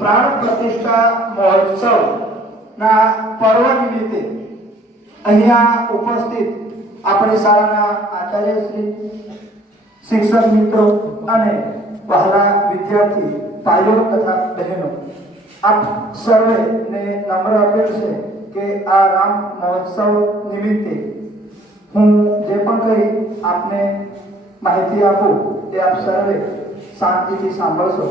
પ્રાણ પ્રતિષ્ઠા મહોત્સવ ના પર્વ નિમિત્તે અહીંયા ઉપસ્થિત આપણી શાળાના આચાર્યશ્રી શિક્ષક મિત્રો અને વહાલા વિદ્યાર્થી ભાઈઓ તથા બહેનો. આપ સર્વેને નમ્ર અપીલ છે કે આ રામ મહોત્સવ નિમિત્તે હું જે પણ કહી આપને માહિતી આપું તે આપ સર્વે શાંતિથી સાંભળશો.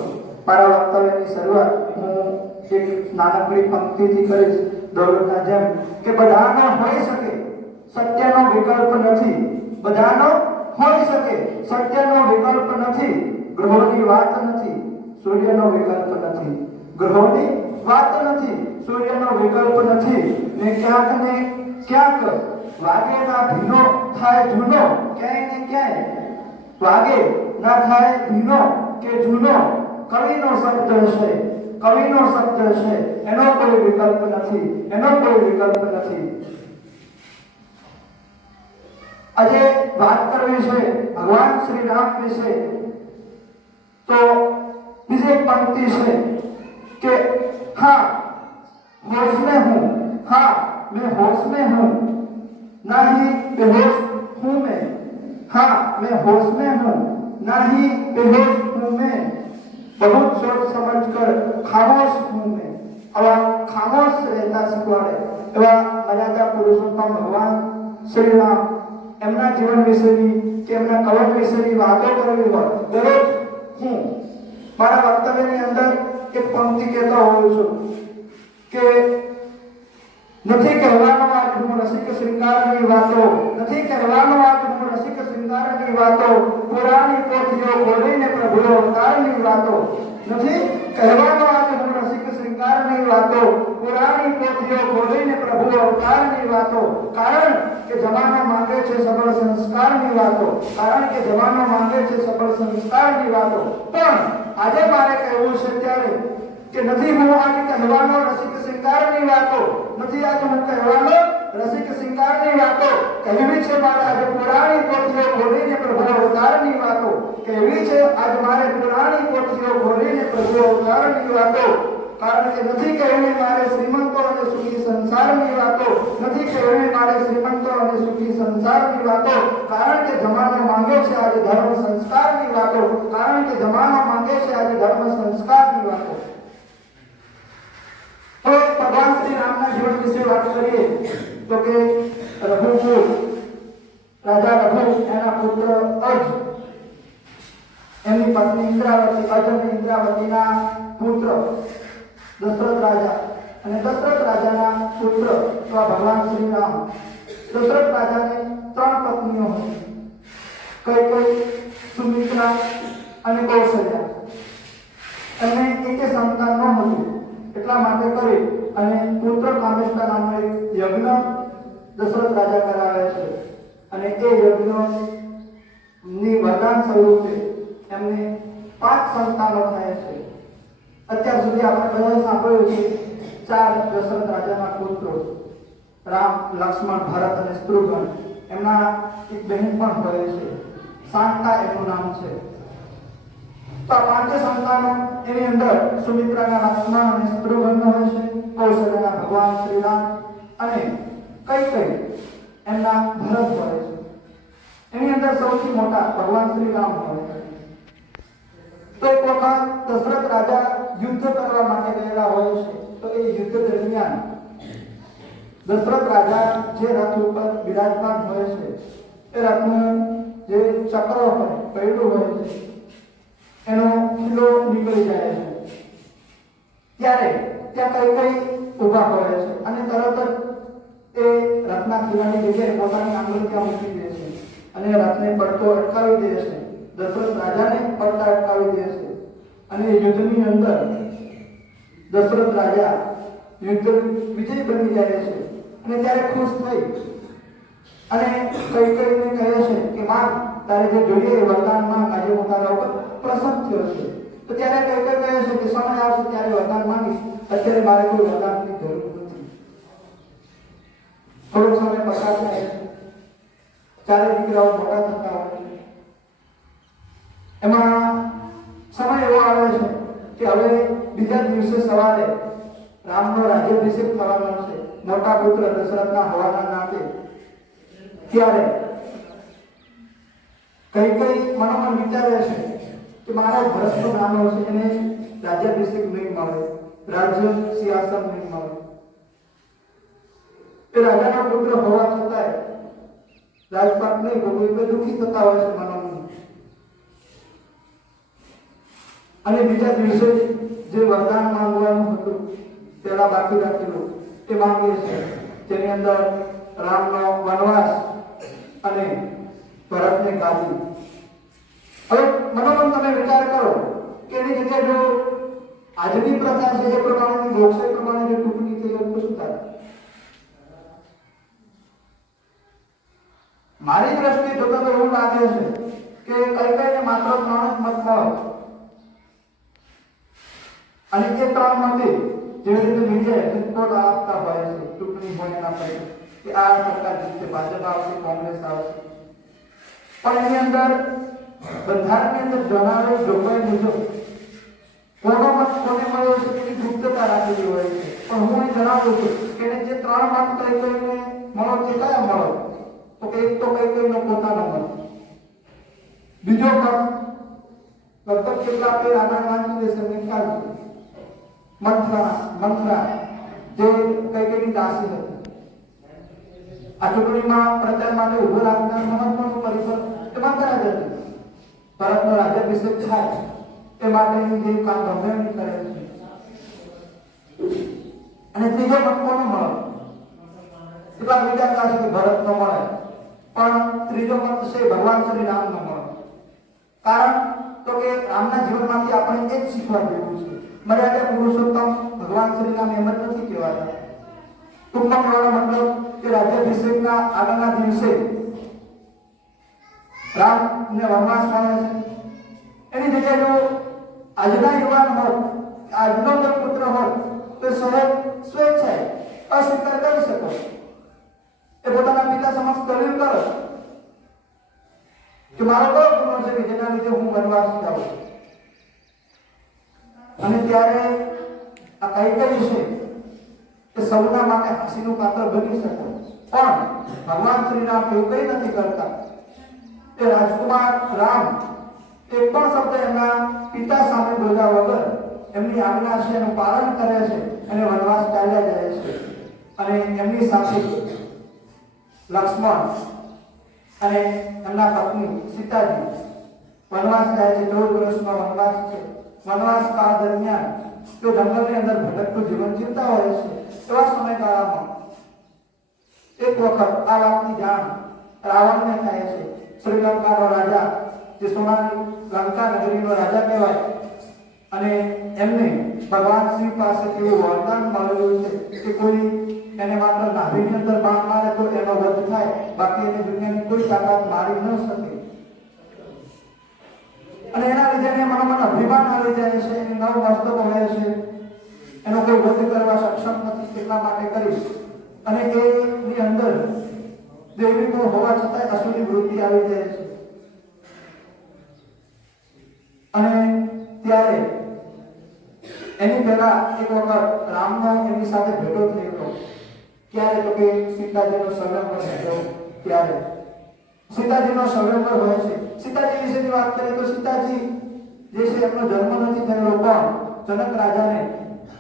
મારા વક્તવ્યની શરૂઆત હું એક નાનકડી પંક્તિથી કરીશ, દોલતના જેમ, કે બધાનો હોઈ શકે સત્યનો વિકલ્પ નથી. બધાનો હોઈ શકે સત્યનો વિકલ્પ નથી. ગ્રહોની વાત નથી, સૂર્યનો વિકલ્પ નથી. ગ્રહોની વાત નથી, સૂર્યનો વિકલ્પ નથી. ને ક્યાંક ને ક્યાંક વાગે ના ભીનો થાય જૂનો, ક્યાંય ને ક્યાંય. વાગે ના થાય ભીનો કે જૂનો કવિનો શબ્દ છે કવિનો શબ્દ છે એનો કોઈ વિકલ્પ નથી એનો કોઈ વિકલ્પ નથી આજે વાત કરવી છે ભગવાન શ્રી રામ વિશે તો બીજી એક પંક્તિ છે કે हाँ होश में हूँ हाँ मैं होश में हूँ ना ही बेहोश हूँ मैं हाँ मैं होश में हूँ ना ही बेहोश हूँ मैं बहुत सोच समझ कर खामोश हूँ मैं આવા ખામોશ રહેતા શીખવાડે એવા મર્યાદા પુરુષોત્તમ ભગવાન શ્રી રામ એમના જીવન વિશેની કે એમના કવચ વિશેની વાતો કરવી હોય દરરોજ હું મારા વક્તવ્યની અંદર એક પંક્તિ કહેતો હોઉં છું કે નથી કહેવાનો આજ હું રસિક શૃંગારની વાતો નથી કહેવાનો આજ હું રસિક શૃંગારની વાતો પુરાણી પોથીઓ ખોલીને પ્રભુ અવતારની વાતો. નથી, કહેવાનો આજે હું રસિક શૃંગારની વાતો પુરાણી પોથીઓ ખોલીને પ્રભુ અવતારની વાતો. કારણ કે જમાનો માંગે છે સબળ સંસ્કારની વાતો. કારણ કે જમાનો માંગે છે સબળ સંસ્કારની વાતો. પણ આજે મારે કહેવું છે ત્યારે કે નથી, હું આજે કહેવાનો રસિક શૃંગારની વાતો. નથી, આજે હું કહેવાનો રસિક શૃંગારની વાતો કહેવી છે મારે આજે પુરાણી કોઠીઓ ખોલીને પ્રભુ અવતારની વાતો કહેવી છે આજ મારે પુરાણી કોઠીઓ ખોલીને પ્રભુ અવતારની વાતો. કારણ કે નથી કહેવી મારે શ્રીમંતો અને સુખી સંસારની વાતો. નથી કહેવી મારે શ્રીમંતો અને સુખી સંસારની વાતો. કારણ કે જમાનો માંગે છે આજે ધર્મ સંસ્કારની વાતો. કારણ કે જમાનો માંગે છે આજે ધર્મ સંસ્કારની વાતો. હવે ભગવાન શ્રી રામના જીવન વિશે વાત કરીએ. તો કે રઘુકુલ, રાજા રઘુ એના પુત્ર અર્જ એમની પત્ની ઇન્દ્રાવતી અને ઇન્દ્રાવતીના પુત્ર, દશરથ રાજા. અને દશરથ રાજાના પુત્ર તો ભગવાન શ્રી રામ દશરથ રાજાને ત્રણ પત્નીઓ હતી. કઈ કઈ સુમિત્રા અને કૌશલ્યા. અને એકે સંતાન ન હતું, એટલા માટે કરી અને પુત્ર કામેશ્વર નામનો એક યજ્ઞ દશરથ રાજા કરાવે છે. અને એ યજ્ઞની વરદાન સ્વરૂપે એમને પાંચ સંતાનો થાય છે. અત્યાર સુધી આપણે બધા સાંભળ્યું છે, ચાર દશરથ રાજાના પુત્રો, રામ, લક્ષ્મણ, ભરત અને શત્રુઘ્ન એમના એક બહેન પણ હોય છે. શાંતા એનું નામ છે. તો આ પાંચે સંતાનો એની અંદર સુમિત્રાના લક્ષ્મણ અને શત્રુઘ્ન હોય છે, કૌશલ્યના ભગવાન શ્રીરામ અને કઈ કઈ? એમના ભરત હોય છે. એની અંદર સૌથી મોટા ભગવાન શ્રી રામ હોય છે. તો એક વખત દશરથ રાજા યુદ્ધ કરવા માટે ગયેલા હોય છે, તો એ યુદ્ધ દરમિયાન દશરથ રાજા જે રથ ઉપર બિરાજમાન હોય છે, એ રથનું જે ચક્ર હોય પૈડું હોય છે, એનો ખીલો નીકળી જાય છે. ત્યારે ત્યાં કઈ કઈ ઊભા હોય છે અને તરત જ એ રથના ખીલાની જગ્યાએ પોતાની આંગળી ત્યાં મૂકી દે છે અને રથને પડતો અટકાવી દે છે. દશરથ રાજાને પડતા અટકાવી દે છે. અને યુદ્ધની અંદર દશરથ રાજા યુદ્ધ વિજય બની જાય છે અને ત્યારે ખુશ થઈ અને કઈ કઈને કહે છે કે માં તારે જે જોઈએ એ વરદાનમાં આજે હું તારા ઉપર પ્રસન્ન થયો છે. તો ત્યારે કઈ કઈ કહે છે કે, સમય આવશે ત્યારે વરદાન માંગીશ અત્યારે મારે કોઈ નથી થોડોક સમય પસાર થાય. ચારે દીકરાઓ મોટા થતા હોય એમાં સમય એવો આવે છે કે હવે બીજા દિવસે સવારે રામનો રાજ્યાભિષેક થવાનો છે. મોટા પુત્ર દશરથના હવાના નાતે. ત્યારે કઈ કઈ મનોમન વિચારે છે કે મારા ભરતનું નામ છે એને રાજ્યાભિષેક નહીં મળે. રાજ્ય સિંહાસન નહીં મળે. એ રાજાનો પુત્ર હોવા છતાંય રાજપાટ નહીં ભોગવી દુઃખી થતા હોય છે મનોમન અને બીજા દિવસે જે વરદાન માંગવાનું હતું, તેના બાકી રાખેલું, તે માંગે છે તેની અંદર રામનો વનવાસ અને ભરતને ગાદી. હવે મનોમન તમે વિચાર કરો કે એની જગ્યાએ જો આજની પ્રથા છે એ પ્રમાણેની લોકશાહી પ્રમાણે જે ચૂંટણી થઈ હોય શું થાય? મારી દ્રષ્ટિએ જોતા તો એવું લાગે છે કે કઈ કઈને માત્ર ત્રણ જ મત મળે. અને એ ત્રણ મતે જેવી રીતે મીડિયા રિપોર્ટ આપતા હોય છે, ચૂંટણી હોય એના પછી કે આ સરકાર જીતશે, ભાજપ આવશે, કોંગ્રેસ આવશે. પણ એની અંદર બંધારણની અંદર જણાવેલ જોગવાઈ મુજબ કોનો મત કોને મળ્યો છે તેની ગુપ્તતા રાખેલી હોય છે. પણ હું એ જણાવું છું કે જે ત્રણ મત કઈ કઈને મળો તે કયા મળો તો કે એક તો કઈ કઈનો પોતાનો મત બીજો પણ લગભગ કેટલા પેર આગળ વાંચી દેશે નિકાલ મંથરા મંથરા જે કઈ કઈની દાસી હતી આ ચૂંટણીમાં પ્રચાર માટે ઊભો રાખનાર મહત્વનો પરિસર એ મંથરા જ હતી ભારતનો રાજ્યાભિષેક થાય એ માટેની જે કામ ગંભીરની કરે છે અને ત્રીજો મત કોનો મળે એટલા વિચારતા છે કે ભરત નો મળે પણ ત્રીજો મત છે ભગવાન શ્રી રામ નો મળે કારણ તો કે રામના જીવનમાંથી આપણે એ જ શીખવા જેવું છે. મર્યાદા પુરુષોત્તમ ભગવાન શ્રી રામ એમ જ નથી કહેવાતા. ટૂંકમાં કહેવાનો મતલબ કે રાજ્યાભિષેકના આગળના દિવસે રામને વનવાસ મળે છે. એની જગ્યાએ જો આજના યુવાન હોત, આજનો પુત્ર હોત, તો સહેજ સ્વેચ્છાએ અસ્વીકાર કરી શકો. કે મારો કયો ગુનો છે કે જેના લીધે હું વનવાસ જાઉં અને ત્યારે આ કઈ કઈ છે કે સૌના માટે હસીનું પાત્ર બની શકે પણ ભગવાન શ્રી રામ એવું કઈ નથી કરતા. એ રાજકુમાર રામ એક પણ શબ્દ એમના પિતા સામે બોલ્યા વગર એમની આજ્ઞા છે, એનું પાલન કરે છે અને વનવાસ ચાલ્યા જાય છે. અને એમની સાથે લક્ષ્મણ અને એમના પત્ની સીતાજી. વનવાસ જાય છે ચૌદ વર્ષનો વનવાસ છે. વનવાસ કાળ દરમિયાન તેઓ જંગલની અંદર ભટકતું જીવન જીવતા હોય છે. એવા સમયગાળામાં એક વખત આ વાતની જાણ રાવણને થાય છે. શ્રીલંકાનો રાજા, જે સોનાની લંકા નગરીનો રાજા કહેવાય, અને એમને ભગવાન શિવ પાસે એવું વરદાન મળેલું છે કે કોઈ એને માત્ર નાભીની અંદર બાણ મારે તો એનો વધ થાય. બાકી એની દુનિયાની કોઈ તાકાત મારી ન શકે. અને એના લીધે એને મનમાં અભિમાન આવી જાય છે. એને નવ વાસ્તવ હોય છે. એનો કોઈ વધ કરવા સક્ષમ નથી એટલા માટે કરીશ. અને એની અંદર દેવી ગુણ હોવા છતાંય અસુરી વૃત્તિ આવી જાય છે. અને ત્યારે એની પહેલા એક વખત રામનો એની સાથે ભેટો થયેલો. ક્યારે તો કે સીતાજીનો સંયમર થયો ત્યારે સીતાજીનો સંગ્રહ હોય છે. સીતાજી વિશેની વાત કરીએ તો સીતાજી જે છે એમનો જન્મ નથી થયેલો, પણ જનક રાજાને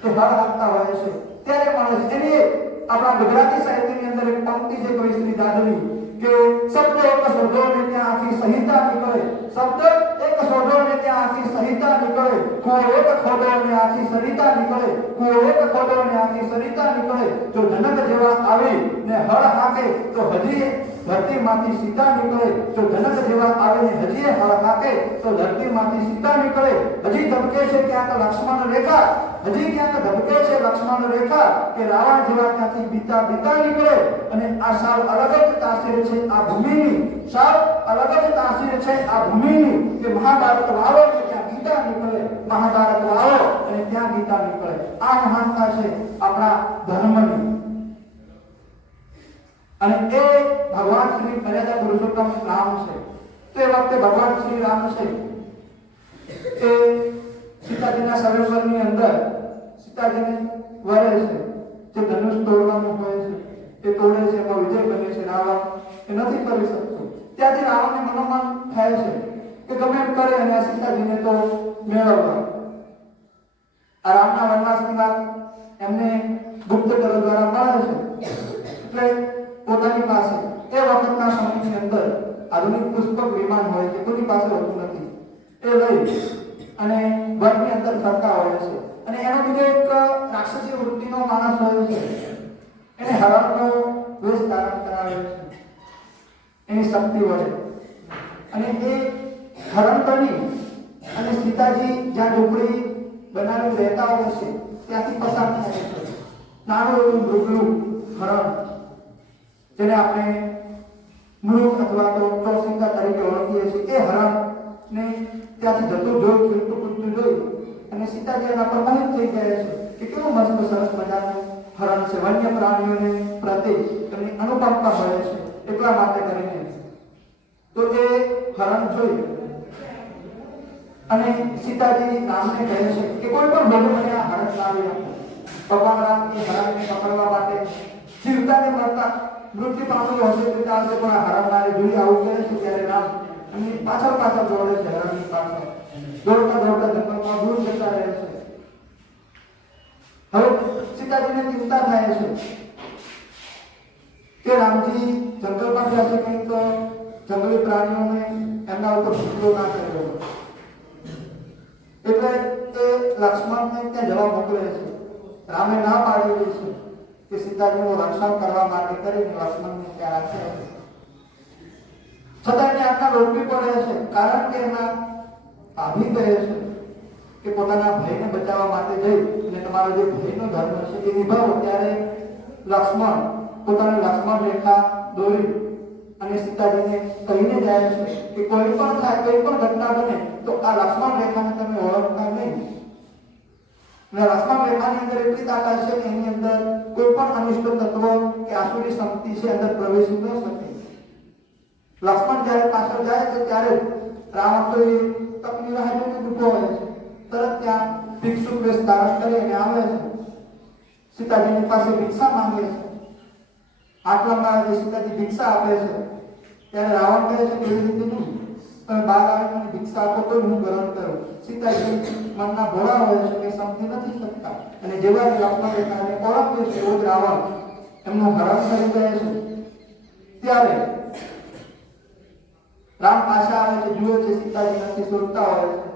તે હળ આપતા હોય છે. ત્યારે પણ એની આપણા ગુજરાતી સાહિત્યની અંદર એક પંક્તિ છે કવિ શ્રી દાદરી કે શબ્દ એક શોધો ને ત્યાં આખી સંહિતા નીકળે. શબ્દ એક શોધો ને ત્યાં આખી સંહિતા નીકળે. કુઓ એક ખોદો ને આખી સરિતા નીકળે. કુઓ એક ખોદો ને આખી સરિતા નીકળે. જો જનક જેવા આવી ને હળ હાકે, તો હજી ધરતીમાંથી સીતા નીકળે જો જનક જેવા આવીને હજી હળ હાકે તો ધરતીમાંથી સીતા નીકળે. હજી ધબકે છે ક્યાંક લક્ષ્મણ રેખા, હજી ક્યાંક ધબકે છે લક્ષ્મણ રેખા કે રાવણ જેવા ત્યાંથી બીતા બીતા નીકળે. અને આ સાવ અલગ જ તાસીર છે આ ભૂમિની, સાવ અલગ જ તાસીર છે આ ભૂમિની કે મહાભારત વાવો કે ત્યાં ગીતા નીકળે, મહાભારત વાવો અને ત્યાં ગીતા નીકળે. આ મહાનતા છે આપણા ધર્મની. અને એ ભગવાન શ્રી મર્યાદા પુરુષોત્તમ રામ છે. તે વખતે ભગવાન શ્રી રામ છે. તે સીતાજીના સરોવરની અંદર સીતાજીને વરે છે. જે ધનુષ તોડવાનું હોય છે. એ તોડે છે, એમાં વિજય બને છે, રાવણ એ નથી કરી શકતો. ત્યાંથી રાવણને મનોમન થાય છે કે ગમે એમ કરે અને સીતાજીને તો મેળવવા. આ રામના વનવાસની વાત એમને ગુપ્તચરો દ્વારા મળે છે. એટલે પોતાની પાસે એ વખતના સમયની અંદર આધુનિક પુષ્પક વિમાન હોય છે કોની પાસે હોતું નથી. એ લઈ અને વર્ગની અંદર ફરતા હોય છે. અને એનો બીજો એક રાક્ષસી વૃત્તિનો માણસ હોય છે. એને હરણનો વેશ ધારણ કરાવે છે. એની શક્તિ વડે અને એ હરણ બની અને સીતાજી જ્યાં ઝૂંપડી બનાવી રહેતા હોય છે, ત્યાંથી પસાર થાય છે. નાનું એવું મૃગલું હરણ જેને આપણે મૃગ અથવા તો તરસિંગા તરીકે ઓળખીએ છીએ એ હરણ ને ત્યાંથી જતું જોઈ ખીલતું કૂદતું જોઈ અને સીતાજી એના પર મોહિત થઈ ગયા છે કે કેવું મસ્ત સરસ મજાનું હરણ છે વન્ય પ્રાણીઓને પ્રત્યે એમની અનુકંપા મળે છે એટલા માટે કરીને તો એ હરણ જોઈ અને સીતાજી રામને કહે છે કે કોઈ પણ ભલે મને આ હરણ લાવી આપો ભગવાન રામ એ હરણને પકડવા માટે જીવતા ને મરતા મૃત્યુ પામેલો હશે તો ચાલશે પણ મારે જોઈ આવું કહે છે, ત્યારે રામ એમની પાછળ પાછળ દોડે છે, હરામની પાછળ. દોડતા દોડતા જંગલમાં દૂર જતા રહે છે. હવે સીતાજીને ચિંતા થાય છે કે રામજી જંગલમાં જશે કંઈક જંગલી પ્રાણીઓને એમના ઉપર હુમલો ના કર્યો એટલે એ લક્ષ્મણને ત્યાં જવા મોકલે છે. રામે ના પાડી છે. કે સીતાજીનું રક્ષણ કરવા માટે કરીને લક્ષ્મણને ત્યાં રાખે છે. છતાં એને આજ્ઞા રોકવી પડે છે. કારણ કે એના ભાભી કહે છે કે પોતાના ભાઈને બચાવવા માટે જઈ અને તમારો જે ભાઈનો ધર્મ છે એ નિભાવો. ત્યારે લક્ષ્મણ પોતાની લક્ષ્મણ રેખા દોરી અને સીતાજીને કહીને જાય છે કે કોઈ પણ થાય, કોઈ પણ ઘટના બને તો આ લક્ષ્મણ રેખાને તમે ઓળખતા નહીં. લક્ષ્મણ રેખાની અંદર એટલી તાકાત છે કે એની અંદર કોઈ પણ અનિષ્ટ તત્વો કે આસુરી શક્તિ છે, અંદર પ્રવેશી ન શકે. લક્ષ્મણ જ્યારે પાછળ જાય છે, ત્યારે રાવણ તો એ તકની રાહ ઊભો હોય છે, તરત ત્યાં ભિક્ષુ વેશ ધારણ કરી અને આવે છે. સીતાજીની પાસે ભિક્ષા માંગે છે. આટલામાં આવે છે સીતાજી ભિક્ષા આપે છે. ત્યારે રાવણ કહે છે કેવી રીતે નહીં તમે બહાર આવીને ભિક્ષા આપો તો હું ગ્રહણ કરું. સીતા મનના ભોળા હોય છે કે સમજી નથી શકતા. અને જેવા લક્ષ્મણ રેખાને ઓળખે છે એવો રાવણ? એમનો હરણ કરી જાય છે. ત્યારે રામ પાછા આવે છે, જુએ છે, સીતાજી નથી શોધતા હોય છે.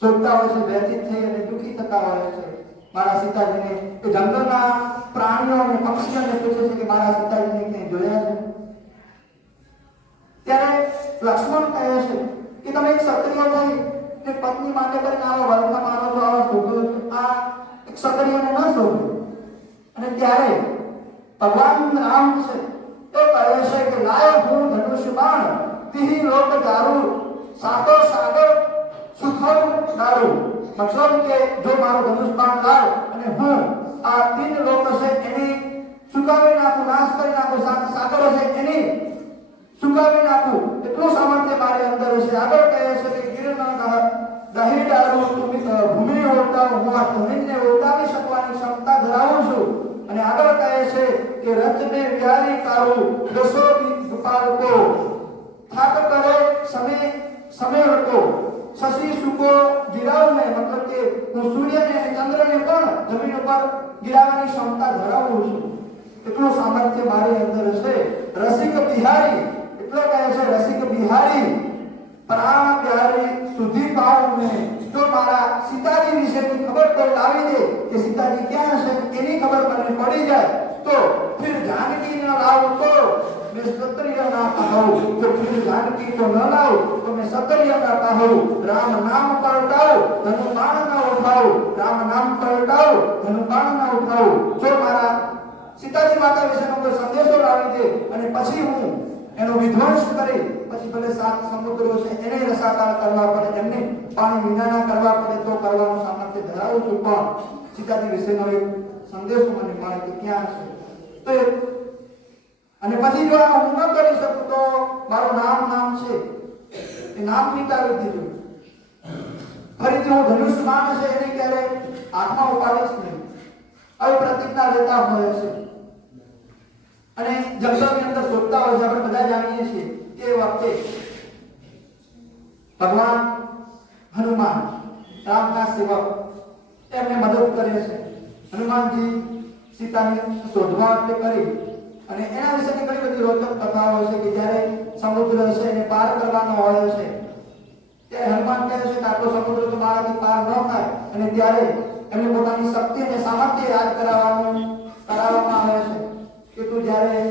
શોધતા હોય છે, વ્યથિત થઈ અને દુઃખી થતા હોય છે. મારા સીતાજીને એ જંગલના પ્રાણીઓ અને પક્ષીઓને પૂછે છે કે મારા સીતાજીને ક્યાંય જોયા છે? લક્ષ્મણ કહે છે કે તમે એક ક્ષત્રિય થઈ કે પત્ની માટે કરીને આવા વલખા મારો છો, આવા શોધો આ એક ક્ષત્રિયને ન શોધો અને ત્યારે ભગવાન રામ છે, એ કહે છે કે લાય હું ધનુષ બાણ, તિહી લોક દારૂ, સાતો સાગર, સુખમ દારૂ. મતલબ કે જો મારો ધનુષ બાણ લાવ અને હું આ તીન લોક છે એની સુકાવી નાખું, નાશ કરી નાખું સાગર છે એની સુકાવી નાખું. એટલું સામર્થ્ય મારી અંદર છે આગળ કહે છે કે ગિરના દહી ડાળું ભૂમિ ઓળતા હું આ જમીનને ઓળતાવી શકવાની ક્ષમતા ધરાવું છું. અને આગળ કહે છે કે રથને વ્યારી કાળું દસો ગોપાલકો થાક કરે, સમય સમય સમેળકો શશી સુકો ગિરાવને મતલબ કે હું સૂર્યને અને ચંદ્રને પણ જમીન ઉપર ગિરાવવાની ક્ષમતા ધરાવું છું. એટલું સામર્થ્ય મારી અંદર છે રસિક બિહારી એટલે કહે છે રસિક બિહારી. પ્રાણ બિહારી સુધી પાઉને જો મારા સીતાજી વિશેની ખબર તો લાવી દે કે સીતાજી ક્યાં હશે એની ખબર મને પડી જાય. તો ફિર જાનકી ન લાવું તો મેં સત્રિય ના કહું જો ફિર જાનકી તો ન લાવું તો મેં સત્રિય ના કહું રામ નામ પલટાવું ધનુ બાણ ના ઉઠાવું. રામ નામ પલટાવું ધનુ બાણ ના ઉઠાવું. જો મારા સીતાજી માતા વિશેનો કોઈ સંદેશો લાવી દે અને પછી હું એનો વિધ્વંસ કરી, પછી ભલે સાત સમુદ્રો છે, એને રસાકાર કરવા પડે, એમને પાણી વિનાના કરવા પડે, તો કરવાનું સામર્થ્ય ધરાવું છું. પણ સીતાજી વિશેનો એક સંદેશો મને મળે કે ક્યાં છે? તો અને પછી જો આ હું ન કરી શકું તો મારું નામ નામ છે. એ નામ મિટાવી દીધું. ફરીથી હું ધનુષ માન છે, એને ક્યારે હાથમાં ઉપાડીશ નહીં. આવી પ્રતિજ્ઞા લેતા હોય છે. અને જંગલની અંદર શોધતા હોય છે, આપણે બધા જાણીએ છીએ કે વખતે ભગવાન, હનુમાન રામના સેવક, એમને મદદ કરે છે. હનુમાનજી સીતાને શોધવા માટે કરી અને એના વિશેની ઘણી બધી રોચક કથા હોય છે કે જ્યારે સમુદ્ર છે એને પાર કરવાનો હોય છે, ત્યારે હનુમાન કહે છે કે આટલો સમુદ્ર તો મારાથી પાર ન થાય અને ત્યારે એમને પોતાની શક્તિ અને સામર્થ્ય યાદ કરાવવાનું કરાવવામાં આવે છે. કે તું જ્યારે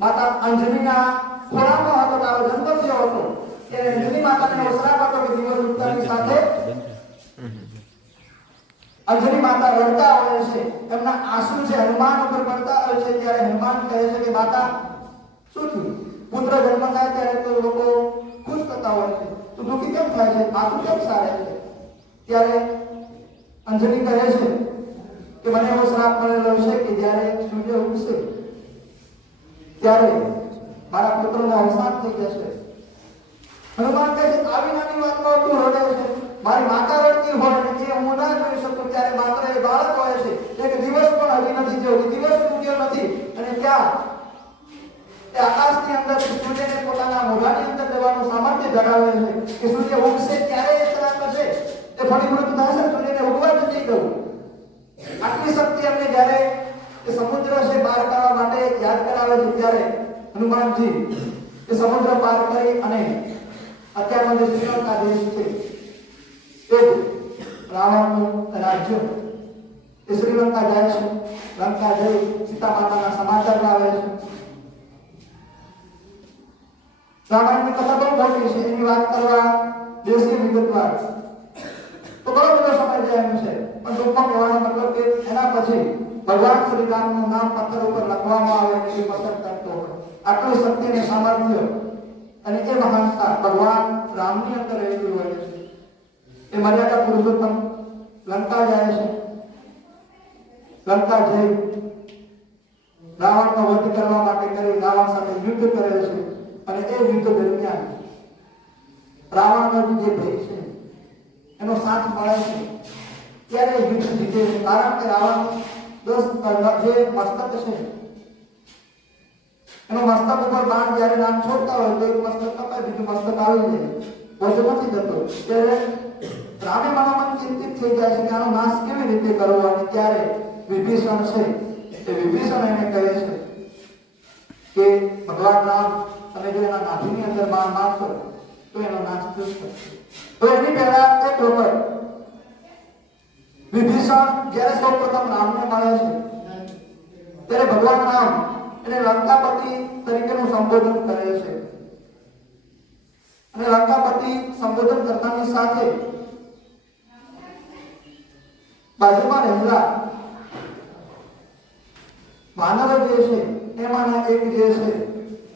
માતા અંજલિના ખોળામાં હતો, તારો જન્મ થયો હતો? ત્યારે અંજલી માતા તને અવસરા કરતો કે દિવસ ઉગતાની સાથે અંજલિ માતા રડતા હોય છે. એમના આંસુ છે હનુમાન ઉપર પડતા હોય છે, ત્યારે હનુમાન કહે છે કે, માતા, શું થયું? પુત્ર જન્મ થાય ત્યારે તો લોકો ખુશ થતા હોય છે. તો દુઃખી કેમ થાય છે? આંસુ કેમ સારે છે? ત્યારે અંજલિ કહે છે કે મને એવો શ્રાપ મળેલો છે કે જ્યારે સૂર્ય ઉગશે, ત્યારે મારા પુત્રનું અવસાન થઈ જશે. હનુમાન કહે છે, આવી નાની વાતમાં તું રડે છે. મારી માતા રડતી હોય અને જે હું ના જોઈ શકું ત્યારે માત્ર એ બાળક હોય છે એક દિવસ પણ હજી નથી થયો દિવસ ઉગ્યો નથી અને ત્યાં એ આકાશની અંદર સૂર્યને પોતાના મોઢાની અંદર જવાનું સામર્થ્ય ધરાવે છે કે સૂર્ય ઉગશે ત્યારે એ શ્રાપ છે એ ફળીભૂત થશે સૂર્યને ઉગવા જ નહીં દઉં આટલી શક્તિ અમને જ્યારે એ સમુદ્ર છે પાર કરવા માટે યાદ કરાવે છે ત્યારે હનુમાનજી એ સમુદ્ર પાર કરી અને અત્યારનો જે શ્રીલંકા દેશ છે એ રાવણનું રાજ્ય એ શ્રીલંકા જાય છે લંકા જઈ સીતા માતાના સમાચાર લાવે છે રામાયણની કથા બહુ મોટી છે એની વાત કરવા દેશી વિગતવાર તો ઘણો બધો સમય જાય એમ છે પણ ટૂંકમાં કહેવાનો મતલબ કે એના પછી ભગવાન શ્રી રામનું નામ પથ્થર ઉપર લખવામાં આવે એ પસંદ કરતો હોય. આટલું અને સામર્થ્ય અને એ મહાનતા ભગવાન રામની અંદર રહેલી હોય છે. એ મર્યાદા પુરુષોત્તમ લંકા જાય છે. લંકા જઈ રાવણનો વધ કરવા માટે કરી રાવણ સાથે યુદ્ધ કરે છે અને એ યુદ્ધ દરમિયાન રાવણનો જે ભય છે, એનો સાથ મળે છે. ત્યારે યુદ્ધ જીતે છે. કારણ કે રાવણ દસ મસ્તક છે. એનો મસ્તક ઉપર બાણ જ્યારે નામ છોડતા હોય તો એક મસ્તક કપાય, બીજું મસ્તક આવી જાય. વધુ નથી થતો. ત્યારે રામે મનોમન ચિંતિત થઈ જાય છે કે આનો નાશ કેવી રીતે કરવો અને ત્યારે વિભીષણ છે. એ વિભીષણ એને કહે છે કે ભગવાન રામ, તમે જો એના નાભીની અંદર બાણ મારશો, તો એનો નાશ થશે. તો એની પહેલા એક વખત વિભીષણ જ્યારે સૌપ્રથમ રામને મળે છે, ત્યારે ભગવાન રામ એને લંકાપતિ તરીકેનું સંબોધન કરે છે. અને લંકાપતિ સંબોધન કરતાની સાથે બાજુમાં રહેલા વાનર જે છે, એમાંના એક જે છે,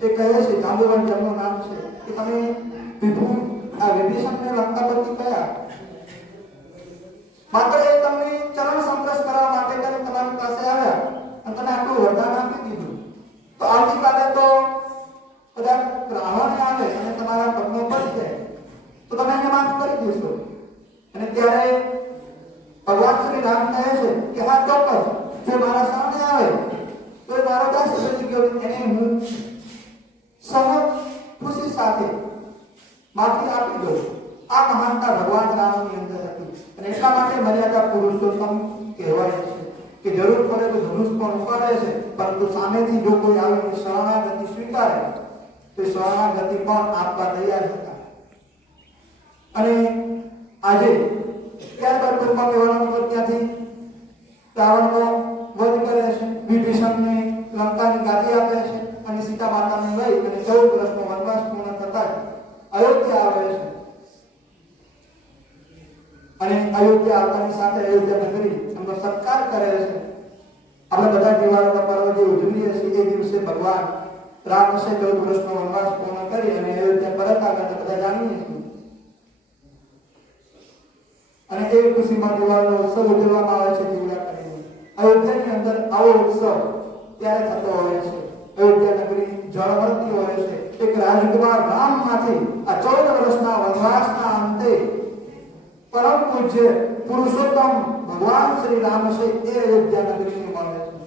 એ કહે છે જાંબુવન જેમનું નામ છે. કે તમે વિભૂ આ વિભીષણને લંકાપતિ કયા? માત્ર એ તમને ચરણ સંપ્રસ કરવા માટે કરીને તમારી પાસે આવ્યા અને તમે આટલું વરદાન આપી દીધું. તો આવતીકાલે તો કદાચ રાવણ આવે અને તમારા પગમાં પડી જાય તો તમે એને માફ કરી દેશો અને ત્યારે ભગવાન શ્રી રામ કહે છે કે હા ચોક્કસ જો મારા સામે આવે તો એ મારો દાસ બની ગયો એને હું સહજ ખુશી સાથે માફી આપી દઉં આ મહાનતા ભગવાન રામની અંદર હતી અને એટલા માટે પુરુષોત્તમ કહેવાય છે કે જરૂર પડે તો ધનુષ પણ ઉપાડે છે, પરંતુ સામેથી જો કોઈ આવીને શરણાગતિ સ્વીકારે, તો શરણાગતિ પણ આપવા તૈયાર હતા. અને આજે ત્યારબાદ ટૂંકમાં કહેવાનો મતલબ ત્યાંથી રાવણનો વધ કરે છે, વિભીષણને લંકાની ગાદી આપે છે અને સીતા માતાને લઈ અને ચૌદ વર્ષનો વનવાસ પૂર્ણ થતા અયોધ્યા આવે છે અને અયોધ્યા આવતાની સાથે અયોધ્યા નગરી એમનો સત્કાર કરે છે. આપણે બધા દિવાળીના પર્વ જે ઉજવીએ છીએ. એ દિવસે ભગવાન રામસે ચૌદ વર્ષનો વનવાસ પૂર્ણ કરી અને અયોધ્યા પરત આવ્યા બધા જાણીએ છીએ. અને એ ખુશીમાં દિવાળીનો ઉત્સવ ઉજવવામાં આવે છે દીવડા કરીને. અયોધ્યાની અંદર આવો ઉત્સવ ત્યારે થતો હોય છે. અયોધ્યા નગરી જળવર્તી હોય છે. એક રાજકુમાર રામમાંથી આ ચૌદ વર્ષના વનવાસના અંતે પરમ પૂજ્ય પુરુષોત્તમ ભગવાન શ્રી રામ છે, એ અયોધ્યા નગરીને મળે છે.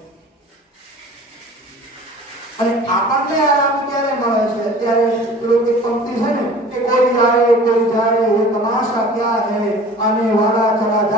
અને આપણને આરામ ક્યારે મળે છે? અત્યારે પેલું એક પંક્તિ છે ને, કે કોઈ જાય કોઈ જાય તમાશા ક્યાં હે? અને વાડા ચલા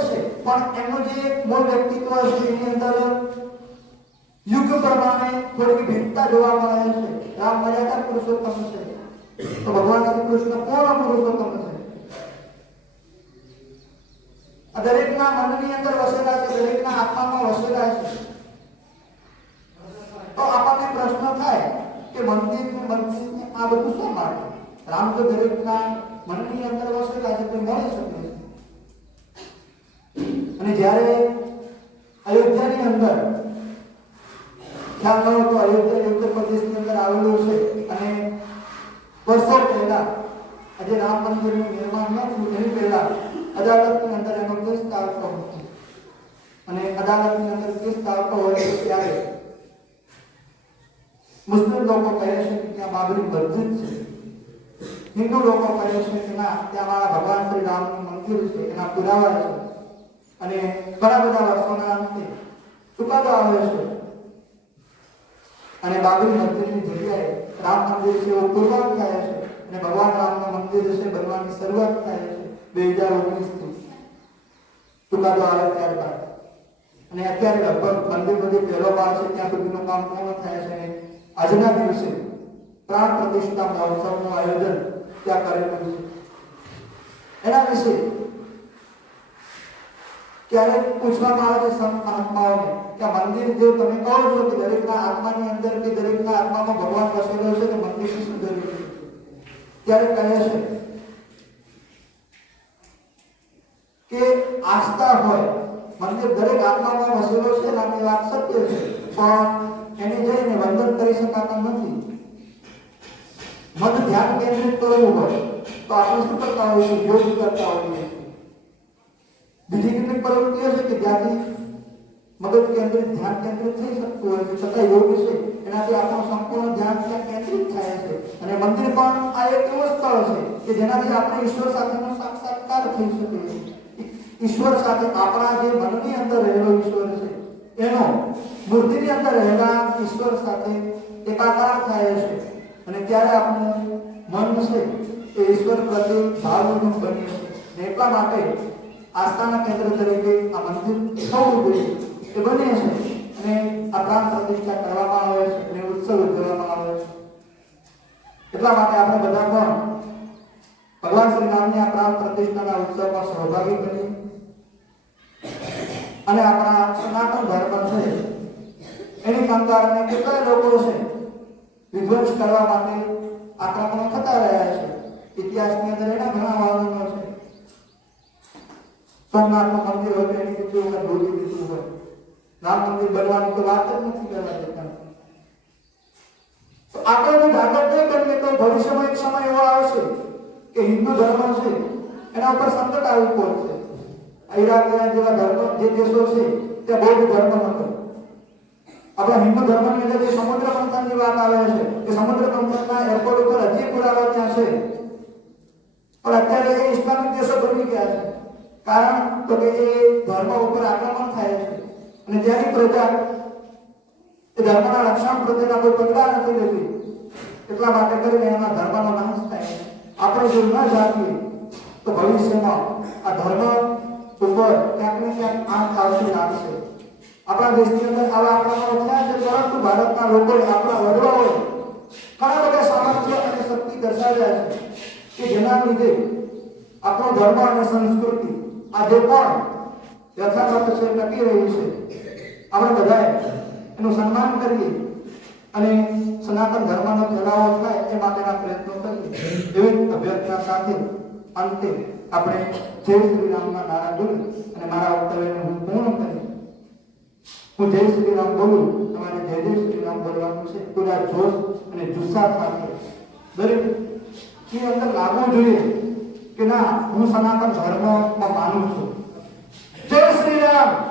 છે. પણ એમનું જે મૂળ વ્યક્તિત્વ છે, એની અંદર યુગ પ્રમાણે થોડી ભિન્નતા જોવા મળે છે. રામ મર્યાદા પુરુષોત્તમ છે. તો ભગવાન શ્રી કૃષ્ણ પૂર્ણ પુરુષોત્તમ છે? આ દરેકના મનની અંદર વસેલા છે, દરેકના આત્મામાં વસેલા છે. તો આપણને પ્રશ્ન થાય કે મંદિર ને મંદિર ને આ બધું શું માટે? રામ તો દરેકના મનની અંદર વસેલા છે, તે મળી શકે. છે અને જ્યારે અયોધ્યાની અંદર, ખ્યાલ કરો તો અયોધ્યા ઉત્તર પ્રદેશની અંદર આવેલું છે અને વર્ષો પહેલા, આજે રામ મંદિરનું નિર્માણ ન થયું, એની પહેલા અદાલતની અંદર એનો કેસ ચાલતો હતો. અને અદાલતની અંદર કેસ ચાલતો હોય ત્યારે મુસ્લિમ લોકો કહે છે કે ત્યાં બાબરી મસ્જિદ છે. હિન્દુ લોકો કહે છે કે ના, ત્યાં મારા ભગવાન શ્રી રામનું મંદિર છે, એના પુરાવા છે. અને ઘણા બધા વર્ષોના અંતે ચુકાદો આવ્યો છે. અને બાબરી મંદિરની જગ્યાએ રામ મંદિર છે એવો પૂર્વાંગ થાય છે. અને ભગવાન રામનું મંદિર છે, બનવાની શરૂઆત થાય છે બે હજાર ઓગણીસથી. ચુકાદો આવે ત્યારબાદ. અને અત્યારે લગભગ મંદિર મંદિર પહેલો બાર છે, ત્યાં સુધીનું કામ પૂર્ણ થાય છે અને આજના દિવસે પ્રાણ પ્રતિષ્ઠા મહોત્સવનું આયોજન ત્યાં કરેલું છે. એના વિશે ક્યારેક પૂછવામાં આવે છે સંત મહાત્માઓને કે મંદિર જે તમે કહો છો કે દરેકના આત્માની અંદર કે દરેકના આત્મામાં ભગવાન વસેલો છે તો મંદિરની છે ત્યારે કહે છે કે આસ્થા હોય, મંદિર દરેક આત્મામાં વસેલો છે અને વાત સત્ય છે, પણ એને જઈને વંદન કરી શકાતા નથી. મન ધ્યાન કેન્દ્રિત કરવું હોય તો આપણે શું કરતા હોઈએ? યોગ કરતા હોઈએ. બીજી છે કે જ્યાંથી મગજ કેન્દ્રિત, ધ્યાન કેન્દ્રિત થઈ શકતું હોય છે યોગ છે, એનાથી આપણું સંપૂર્ણ ધ્યાન કેન્દ્રિત થાય છે. અને મંદિર પણ આ એક એવો સ્થળ છે કે જેનાથી આપણે ઈશ્વર સાથેનો સાક્ષાત્કાર થઈ શકે છે ઈશ્વર સાથે આપણા જે મનની અંદર રહેલો ઈશ્વર છે, એનો મૂર્તિની અંદર રહેલા ઈશ્વર સાથે એકાકાર થાય છે. અને ત્યારે આપણું મન છે એ ઈશ્વર પ્રત્યે ભાવનું બને છે. એટલા માટે આસ્થાના કેન્દ્ર તરીકે આ મંદિર એ બને છે અને આ પ્રાણ પ્રતિષ્ઠા કરવામાં આવે છે અને ઉત્સવ ઉજવવામાં આવે છે. એટલા માટે આપણે બધા પણ ભગવાન શ્રી રામની આ પ્રાણ પ્રતિષ્ઠાના ઉત્સવમાં સહભાગી બની અને આપણા સનાતન ધર્મ છે. એની કંગાળને કેટલાય લોકો છે વિધ્વંસ કરવા માટે આક્રમણો થતા રહ્યા છે. ઇતિહાસની અંદર એના ઘણા વર્ણનો છે. સોમનાથનું મંદિર હોય એની કેટલી વખત ધોતી દીધું હોય. રામ મંદિર બનવાની તો વાત જ નથી કરવા દેતા તો જો જાગૃત નહીં કરીએ તો ભવિષ્યમાં એક સમય એવો આવશે કે હિન્દુ ધર્મ છે, એના ઉપર સંકટ આવી પહોંચશે ઈરાક ઈરાન જેવા ધર્મ, જે દેશો છે ત્યાં બૌદ્ધ ધર્મ હતો. આપણા હિન્દુ ધર્મની અંદર જે સમુદ્ર મંથનની વાત આવે છે કે સમુદ્ર મંથનના એરપોર્ટ ઉપર હજી પુરાવા ત્યાં છે. પણ અત્યારે એ ઇસ્લામિક દેશો બની ગયા છે. કારણ તો કે એ ધર્મ ઉપર આક્રમણ થાય છે. અને જ્યારે પ્રજા એ ધર્મના રક્ષણ પ્રત્યેના કોઈ પગલાં નથી લેતી. એટલા માટે કરીને એના ધર્મનો નાશ થાય આપણે જો ન જાગીએ તો ભવિષ્યમાં આ ધર્મ ઉપર ક્યાંક ને ક્યાંક આંખ આવતી લાગશે આપણા દેશની અંદર આવા આક્રમણો થયા છે, પરંતુ ભારતના લોકોએ આપણા વડવાઓએ ઘણા બધા સામર્થ્ય અને શક્તિ દર્શાવ્યા છે કે જેના લીધે આપણો ધર્મ અને સંસ્કૃતિ આજે પણ યથાવત છે ટકી રહ્યું છે. આપણે બધાએ એનું સન્માન કરીએ અને સનાતન ધર્મનો ફેલાવો થાય એ માટેના પ્રયત્નો કરીએ. એવી અભ્યર્થના સાથે અંતે આપણે જય શ્રી રામના નારા બોલી અને મારા વક્તવ્યને હું પૂર્ણ કરી હું જય શ્રી રામ બોલું, તમારે જય જય શ્રી રામ બોલવાનું છે. પૂરા જોશ અને જુસ્સા સાથે. દરેકની અંદર લાગવું જોઈએ. કે ના હું સનાતન ધર્મમાં માનું છું. જય શ્રી રામ.